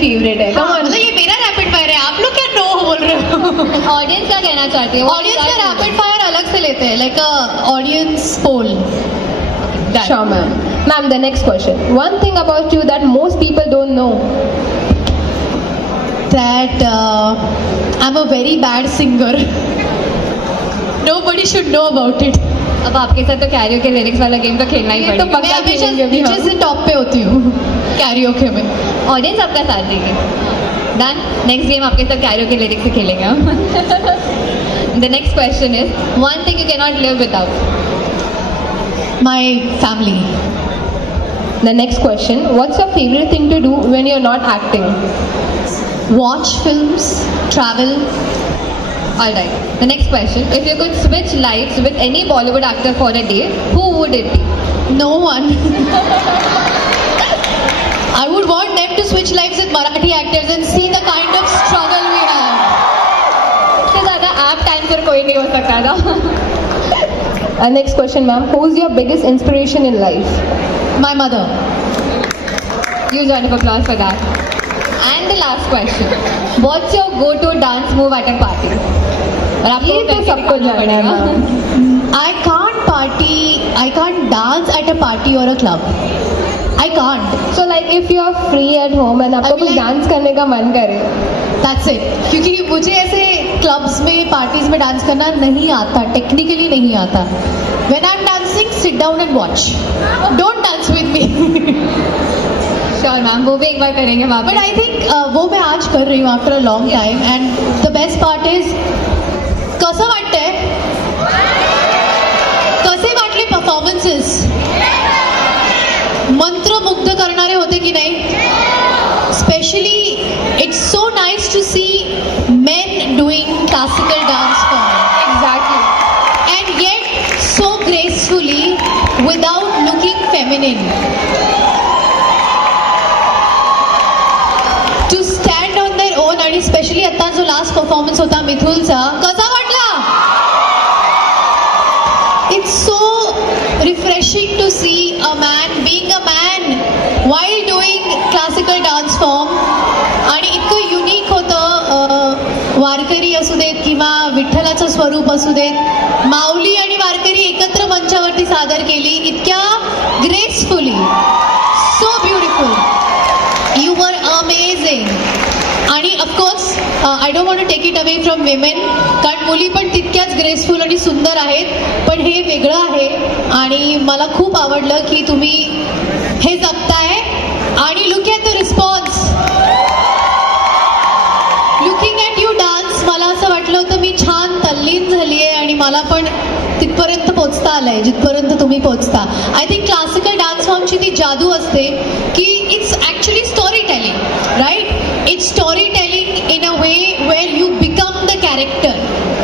Favourite है? Come on, ये मेरा रैपिड फायर है, आप लोग क्या नो बोल रहे हो? ऑडियंस क्या कहना चाहते हो? ऑडियंस का रैपिड फायर अलग से लेते हैं, like audience poll. Sure, ma'am. Ma'am, the next question. One thing about you that most people don't know. That I'm a very bad singer. Nobody should know about it. अब आपके साथ तो karaoke lyrics वाला game तो खेलना ही पड़ेगा. मैं हमेशा नीचे से टॉप पे होती हूँ कैरियोके में. ऑडियंस आपका साथ देगी. डन. नेक्स्ट गेम आपके साथ कैरियोके लिरिक्स से खेलेंगे हम. The next question is one thing you can not live without. My family. The next question. What's your favorite thing to do when you're not acting? Watch films, travel. Alright. The next question. If you could switch lives with any Bollywood actor for a day, who would it be? No one. I would want them to switch lives with Marathi actors and see the kind of struggle we have. इससे ज़्यादा आप time पर कोई नहीं हो सकता था. Next question, ma'am. Who's your biggest inspiration in life? My mother. Huge round of applause for that. And the last question. What's your go-to dance move at a party? और आपको ये तो सबको जानना है. I can't dance at a party or a club. I can't. So like if you are free at home and आपको कुछ dance करने का मन करे. That's it. क्योंकि मुझे ऐसे क्लब्स में पार्टीज में डांस करना नहीं आता, टेक्निकली नहीं आता. When I'm dancing, sit down and watch. Don't dance with me. Sure ma'am, वो भी एक बार करेंगे वहाँ पे. But I think वो मैं आज कर रही हूँ after a long time and the best part is कसं वाटतंय? कसे वाटले performances? मंत्रमुग्ध करणारे होते की नाही? Especially it's so nice to see men doing classical dance form. Exactly. And yet so gracefully without looking feminine. To stand on their own आणि especially आता जो last performance होता मिथुलचा, कसा वाटला? It's so refreshing to see a man being a man while doing classical dance form. आणि इतकं unique होतं. वारकरी असू देत किंवा विठ्ठलाचं स्वरूप असू देत, माऊली आणि वारकरी एकत्र मंचावरती सादर केली इतक्या gracefully. So beautiful. You were amazing. आणि of course I don't want to take it away from women, कारण मुली पण तितक्याच ग्रेसफुल आणि सुंदर आहेत, पण हे वेगळं आहे. आणि मला खूप आवडलं की तुम्ही हे जगताय. आणि look at the response. Looking at you dance, मला असं वाटलं होतं मी छान तल्लीन झाली आहे आणि मला पण तिथपर्यंत पोचता आलंय जिथपर्यंत तुम्ही पोचता. आय थिंक क्लासिकल डान्स फॉर्मची ती जादू असते की it's actually story telling, right? It's story telling in a way where you become the character.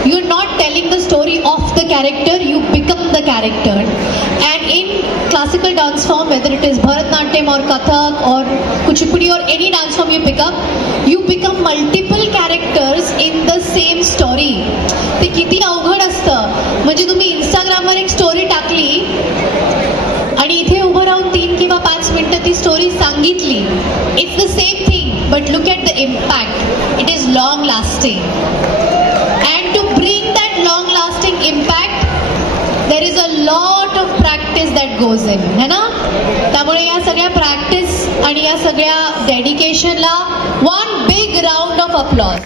You are not telling the story of the character, you become the character. And in classical dance form, whether it is Bharatnatyam or Kathak or Kuchipudi or any dance form you pick up, you become multiple characters in the same story. ते किती अवघड असतं. म्हणजे तुम्ही इंस्टाग्रामवर एक story टाकली आणि इथे उभं राहून 3 किंवा 5 मिनिटं ती स्टोरी सांगितली. It's the same thing, but look at the impact. It is long lasting. And to bring that long lasting impact, there is a lot of practice that goes in, है ना? त्यामुळे या सगळ्या प्रॅक्टिस आणि या सगळ्या डेडिकेशनला one big round of applause.